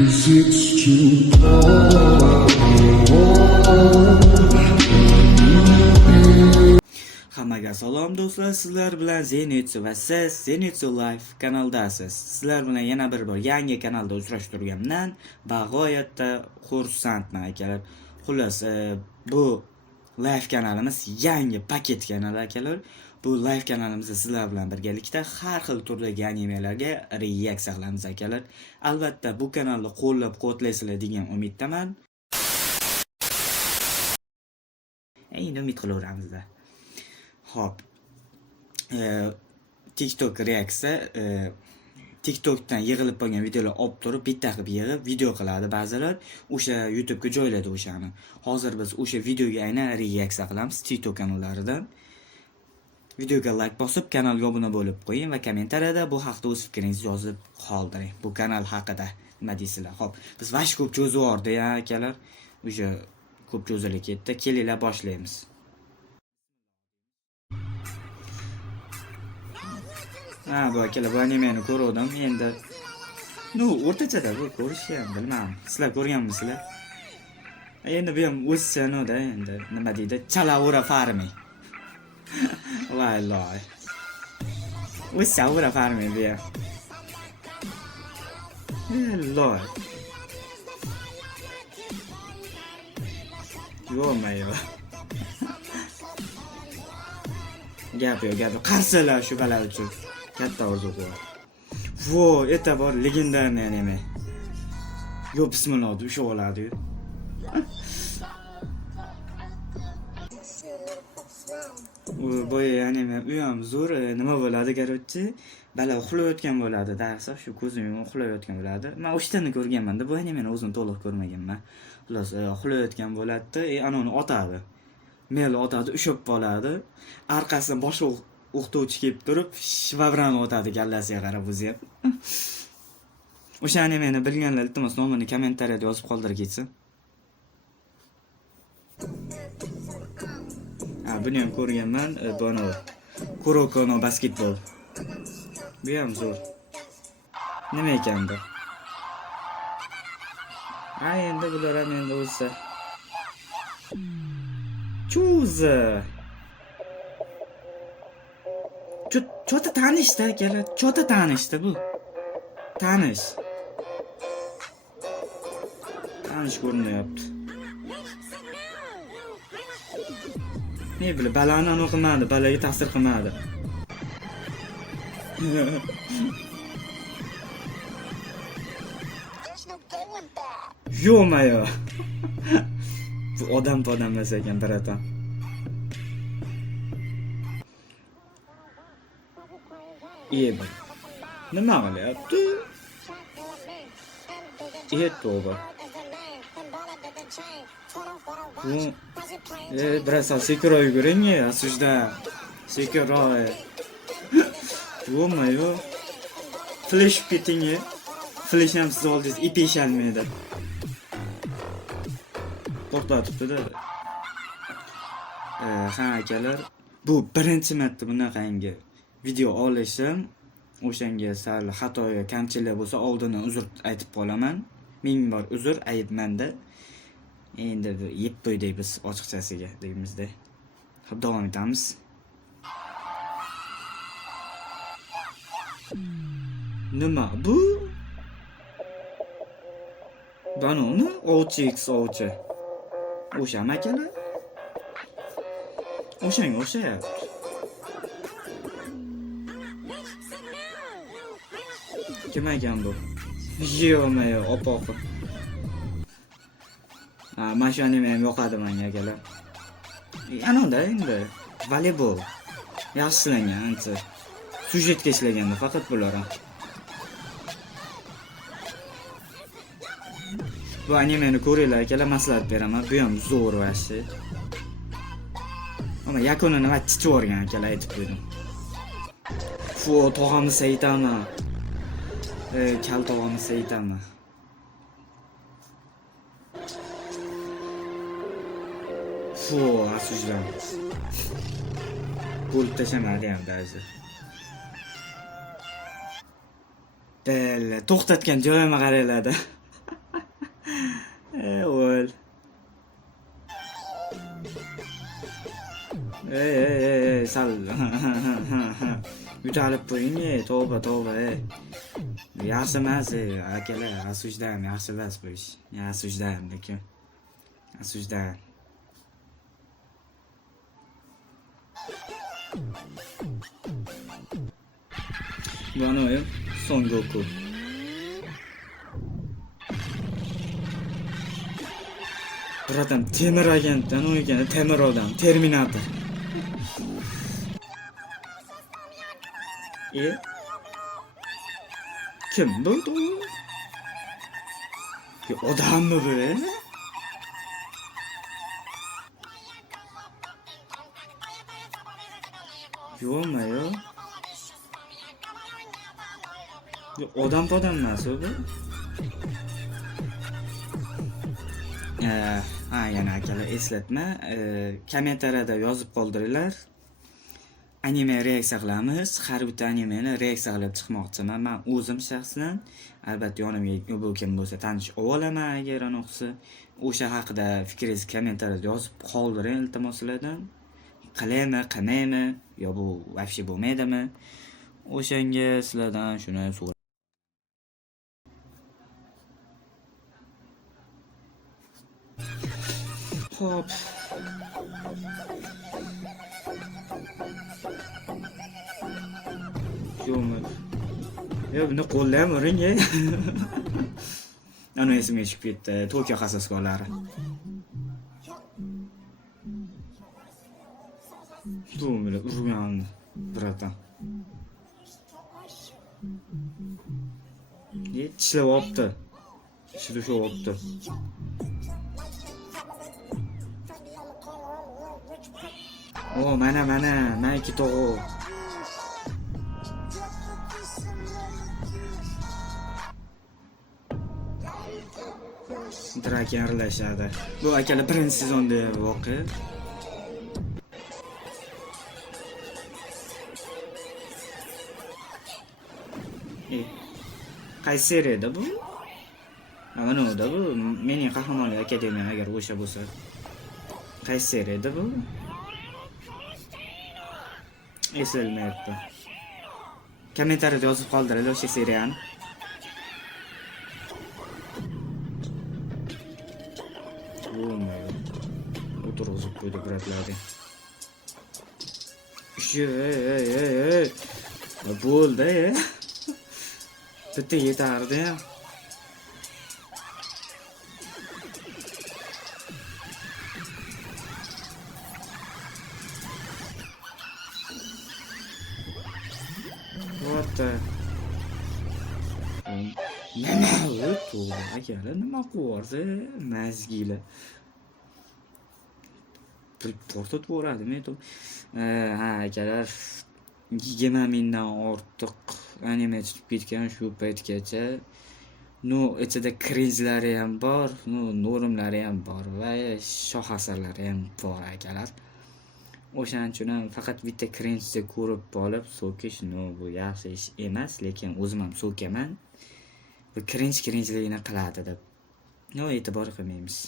'cause it's too cold. Hammaga salom do'stlar, sizlar bilan Zenitsu va siz Zenitsu Live kanaldasiz. Sizlar bilan yana bir bor yangi kanalda uchrashib turganimdan bag'oyatda xursandman akalar. Xullas, bu live kanalimiz yangi paket kanal akalar. Bu live kanalimizda sizlar bilan birgalikda har xil turdagi animelarga reaksiya qilamiz akalar. Albatta bu kanalni qo'llab-quvvatlaysizlar degan umiddaman. Endi umid qilaveramiz-da. Hop. TikTok reaksiya, TikTokdan yig'ilib qolgan videolar olib turib bitta qilib yig'ib video qiladi ba'zilar. O'sha YouTube'ga joyladi o'shani. Hozir biz o'sha videoga aynan reaksiya qilamiz TikTok kanallaridan. Videoga like bosib, kanalga obuna bo'lib qo'ying va kommentariyada bu haqda o'z fikringizni yozib qoldiring. Bu kanal haqida nima deysizlar? Hop, biz vash ko'p cho'ziyordi ya akalar. O'sha ko'p cho'zilib ketdi. Kelinglar boshlaymiz. Bu akalar, bu animeni ko'rdim. Endi o'rtachada bu ko'rishni ham bilmadim. Sizlar ko'rganmisizlar? Endi bu ham o'ssanoda, endi nima deydi? Chalavura farmi. Vallahi. O'savura farmi bu. Lord. Yo'q-mayo. Gap qarsalar shu bala uchun. Katta orzu bor. Vo, eta bor legendarniy anime. Yo, bismillah, o'sha bo'ladi. Boya anime u ham zo'r, nima bo'ladi garchi? Bala uxlayotgan bo'ladi, darsa shu ko'zim uxlayotgan bo'ladi. Men o'shani ko'rganman-da, bu animeni o'zim to'liq ko'rmaganman. Xullas, uxlayotgan bo'ladi, anoni otadi. Mel otadi, ushib qoladi. Orqasidan boshqa o'qituvchi kelib turib, shvabran otadi gallasiga qarab o'zi ham. O'sha animeni bilganlar iltimos nomini kommentariyada yozib qoldirib ketsin. Buni ham ko'rganman, buni Kuroko no basketbol. Bu ham zo'r. Nima ekan bu? Endi bular ham endi o'zsa. Chuza. Chota tanishda akalar, chota tanishda bu. Tanish ko'rinyapti. Ne bileyim, balani o'qimadi, balaga ta'sir qilmadi. Yo'q-mayo. Bu odam emas ekan, biratan. Eba. Nima qilyapti? To'g'ri. Biraz sekiro yuguring, asujda. Sekiro. Yo'q-mayo. Flash keting. Flash ham siz oldingiz ipeshalmaydi. To'xtatibdi-da. Ha akalar, bu birinchi marta bunaqangi video olishim. O'shanga sal xatoya, kamchilik bo'lsa oldindan uzr aytib qolaman. Ming bor uzr aytmanda. Endi yeb qo'ydik biz ochiqchasiga deymizda. Xo'p, davom etamiz. Nima bu? Banoni OCX. O'sha makalar. O'shanga o'xshayapti. Kim ekan bu? Yo'q-mayo, opoqi. Mana shu anime ham yoqadi menga akalar. Anoda endi voleybol yaxshilangan ancha. Sujetga ishlaganda faqat bular ham. Bu animeni ko'ringlar akalar, maslahat beraman. Bu ham zo'r vashi. Ammo yakunini nima tichib o'rgan akalar, aytib qo'ydim. Fu, tog'amni Saitama. Kal tog'amni Saitama. Fu, asujdan. Bo'lib tashamadi ham ba'zi. Bella, to'xtatgan joyimga qaranglar-da. Yutalib qo'ying, tavba. Yaxshi emas, akalar, осуждаем, yaxshi emas bu ish. Осуждаем, lekin. Осуждаем. Bu oyun Son Goku. Bir adam temir agentdan o'ygan, temir odam, Terminator. Kim bu? Odammi bu? Yo'qmi yo? Odam emas u bu. Yana akalar eslatma, kommentariyada yozib qoldiringlar. Anime reaksiya qilamiz. Har bitta animeni reaksiya qilib chiqmoqchiman. Men o'zim shaxsan, albatta yonimga bu kim bo'lsa tanish olaman agar anoqsa. O'sha haqida fikringizni kommentariyada yozib qoldiring iltimos sizlardan. Qilaymi, qilmaymi, yo bu вообще bo'lmaydimi? O'shanga sizlardan shuni so'rayman. Hop. Yo'qmi? Yo, buni qo'llayavering. Ana esimga chiqib ketdi. Tokio xasoskorlari. To'g'ri, urgan bratan. Tishlab olibdi. Tishlab olibdi. Mana, men ketog'u. Draken aralashadi. Bu akalar birinchi sezonda voqea. Qaysi seriyada bu? Mana unda bu mening qahramonlar akademiya agar o'sha bo'lsa. Qaysi seriyada bu? Eslolmayapti. Kommentariyada yozib qoldiringlar o'sha seriyani. O'tirg'izib qo'ydi bratlarni. Bo'ldi. Bitta yetardi. Nima o'tdi? Akalar nima qilyapsiz? Mazgila. Portat bo'radimi? Akalar 20 mingdan ortiq anime chiqib ketgan shu paytgacha. Ichida cringe'lari ham bor, normlari ham bor va shoh asarlari ham bor akalar. O'shaning uchun ham faqat bitta cringe'ni ko'rib qolib so'kish bu yaxshi ish emas, lekin o'zim ham so'kaman. Bu cringe'ligini qiladi deb. E'tibor qilmaymiz.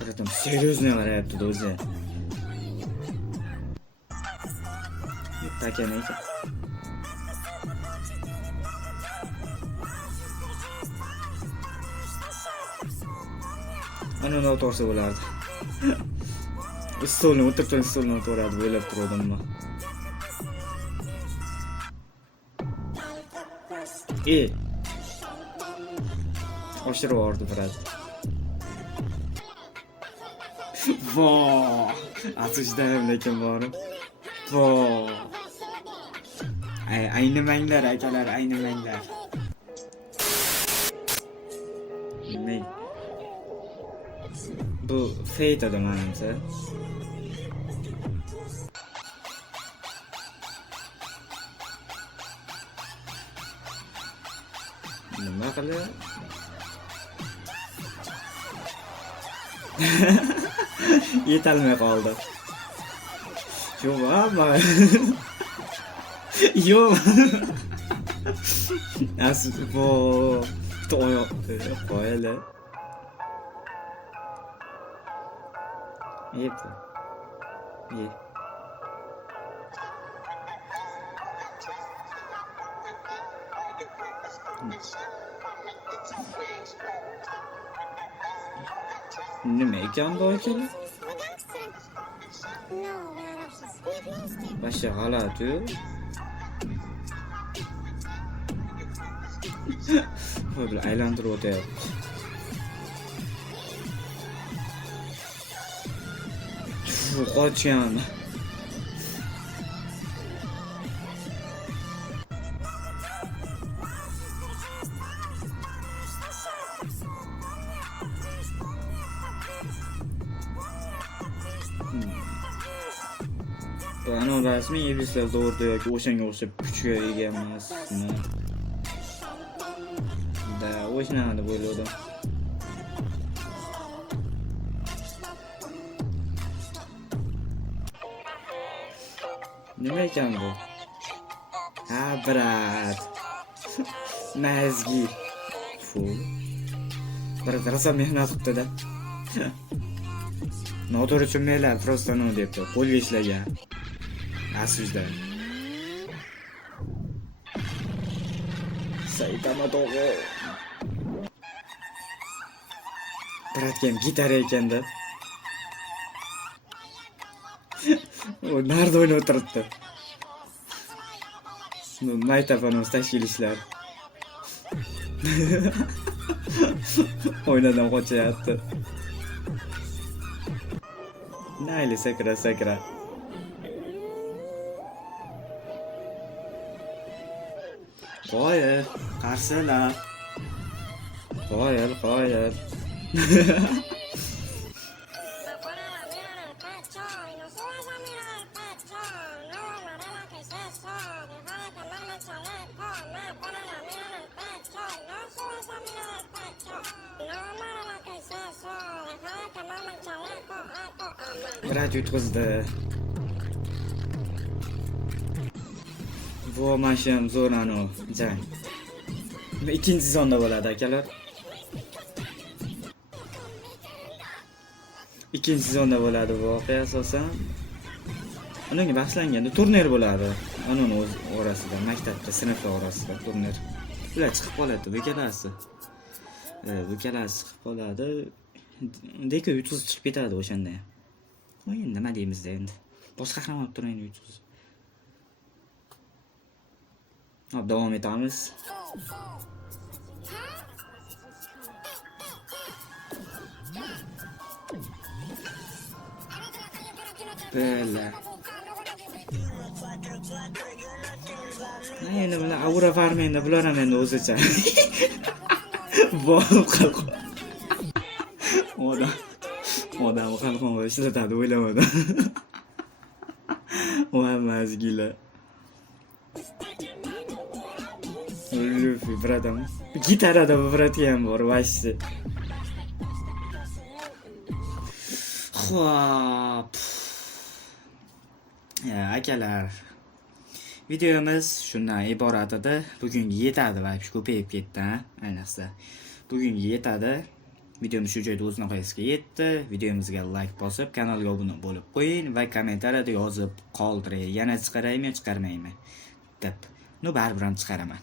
Bratım серьезно qarayapti o'zi. Takana ekan. Ana o'torsa bo'lardi. Stolni o'tirgan stolni o'tiradi, o'ylab turdim. Oshirib yubordi biroz. Voh! Asoshdayam lekin borib. Voh! Aynimanglar akalar, aynimanglar. Men bu Fate adam menimcha. Nima qildi? Yetolmay qoldi. Yo'q. Bu Oyoqda qo'yali. Yep. Ye. Nima ekan bu akala? Başka g'alati. Böyle aylantirib o'tyapti. Qochgan. Ana rasmiy iblislar doğurdu yoki o'shanga o'xshab kuchga ega emasmi? Da, o'shanaqa deb o'yladim. Nima ekan bu? Ha, brat. Mazgi. Fu. Brat, rosa mehnat qildi-da. Noto'g'ri tushunmaylar, просто no debdi. Qo'lga ishlagan. Aslida. Saitama to'g'ri. Bratga ham gitara ekanda. O nerede o'ynab o'tiribdi? Maytafonimiz tashkil ishlar. O'ynadan qochyapti. Nayli sakra. Qo'yil, qarshilar. Qo'yil. Brat yutqizdi. Bu masham zo'r anu jang. Ikkinchi sezonda bo'ladi akalar. Ikkinchi sezonda bo'ladi bu voqea asosan. Unga boshlanganda turnir bo'ladi. Uning o'z orasida, maktabda, sinflar orasida turnir. Ular chiqib qoladi, bu kelasi chiqib qoladi. Deko yutqizib chiqib ketadi o'shanda. Voy, nima deymiz endi? Bosh qahramon olib turaylik yutqizib. Hop, davom etamiz. Bella. Endi mana Aura Farmenda bular ham endi o'zicha. Bo'lib qoldi. Odam qalqonga ishlatadi o'ylamadim. Voy mazgilar. Luffy bratam. Gitarada bratga ham bor, vashsi. Xo'p. Akalar. Videomiz shundan iborat edi. Bugungi yetadi va ko'payib ketdi, ayniqsa. Bugungi yetadi. Videomiz shu joyda o'z nihoyasiga yetdi. Videomizga like bosib, kanalga obuna bo'lib qo'ying va kommentariyada yozib qoldiring. Yana chiqaraymi, chiqarmaymi deb. Baribir ham chiqaraman.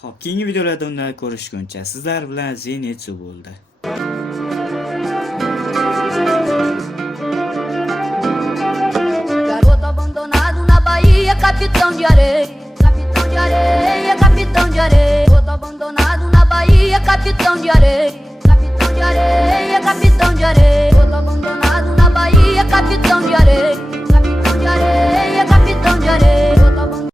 Xo'p, keyingi videolarda undan ko'rishguncha sizlar bilan Zenitsu bo'ldi. Garoto abandonado na Bahia, capitão de areia, capitão de areia, capitão de areia. Garoto abandonado na Bahia, capitão de areia, capitão de areia, capitão de areia.